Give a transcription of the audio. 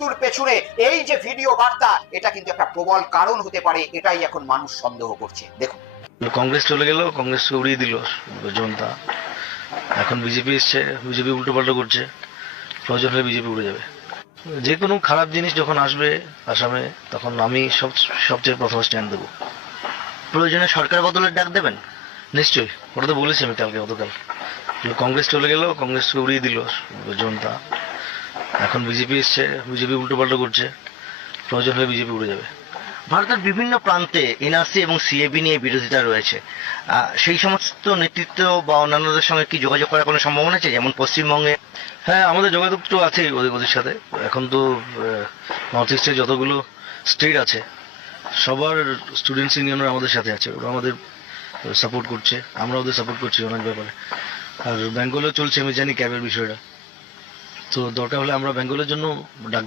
মৃত্যুর পেছনে এই যে ভিডিও বার্তা, এটা কিন্তু একটা প্রবল কারণ হতে পারে, এটাই এখন মানুষ সন্দেহ করছে। দেখুন। কংগ্রেস চলে গেল, কংগ্রেস উড়িয়ে দিল জনতা। এখন বিজেপি এসছে, বিজেপি উল্টো পাল্টো করছে, প্রয়োজন হলে বিজেপি উড়ে যাবে। যে কোনো খারাপ জিনিস যখন আসবে আসামে, তখন আমি সব, সবচেয়ে প্রথম স্ট্যান্ড দেবো। প্রয়োজনে সরকার বদলের ডাক দেবেন? নিশ্চয়ই, ওটা তো বলেছি আমি কালকে, গতকাল। কংগ্রেস চলে গেল, কংগ্রেসকে উড়িয়ে দিল জনতা। এখন বিজেপি এসছে, বিজেপি উল্টো পাল্টো করছে, প্রয়োজন হলে বিজেপি উড়ে যাবে। ভারতের বিভিন্ন প্রান্তে এনআরসি এবং সিএবি নিয়ে বিরোধিতা রয়েছে। সেই সমস্ত নেতৃত্ব বা অন্যান্যদের সঙ্গে কি যোগাযোগ করার কোনো সম্ভাবনা আছে? যেমন পশ্চিমবঙ্গে? হ্যাঁ আমাদের যোগাযোগ তো আছেই ওদের ওদের সাথে। এখন তো নর্থ ইস্টের যতগুলো স্টেট আছে, সবার স্টুডেন্টস ইউনিয়নের আমাদের সাথে আছে। ওরা আমাদের সাপোর্ট করছে। আমরা ওদের সাপোর্ট করছি অনেক ব্যাপারে। আর বেঙ্গলেও চলছে, আমি জানি ক্যাবের বিষয়টা। তো দরকার হলে আমরা বেঙ্গলের জন্য ডাক